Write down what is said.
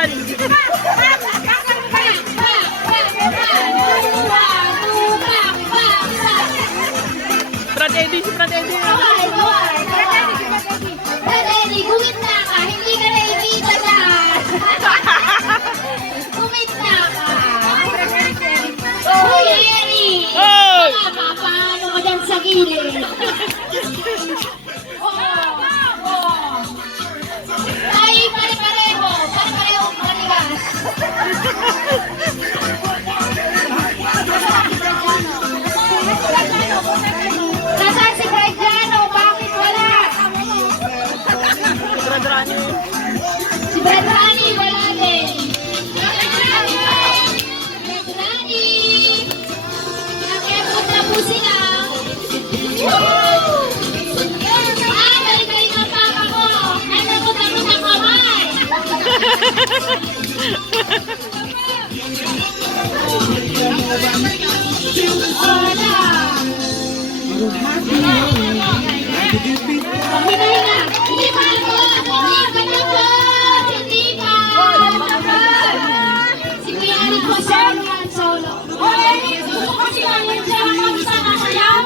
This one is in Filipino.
One. Brad Eddie, si Brad Eddie. Brad Eddie, gumit na ka. Hindi ka nakikita dyan. Gumit na ka. Uy, Eri! Paano ka dyan sa gilid? Ay, pare-pareho. Pare-pareho manigas. Nasaan si Bradiano? Bakit wala? Si Bradrani wala din. Bradrani! Nakipot na po sila. Balik-balik ang papa ko. Ano ko tanong ang kamay? Wala. Hinay-hinga. Hindi pa ako. Hindi pa tapos. Hindi pa. Si Kuya Arik po siya yan solo. Gusto ko sila yan siya. Kamusta na sayaw?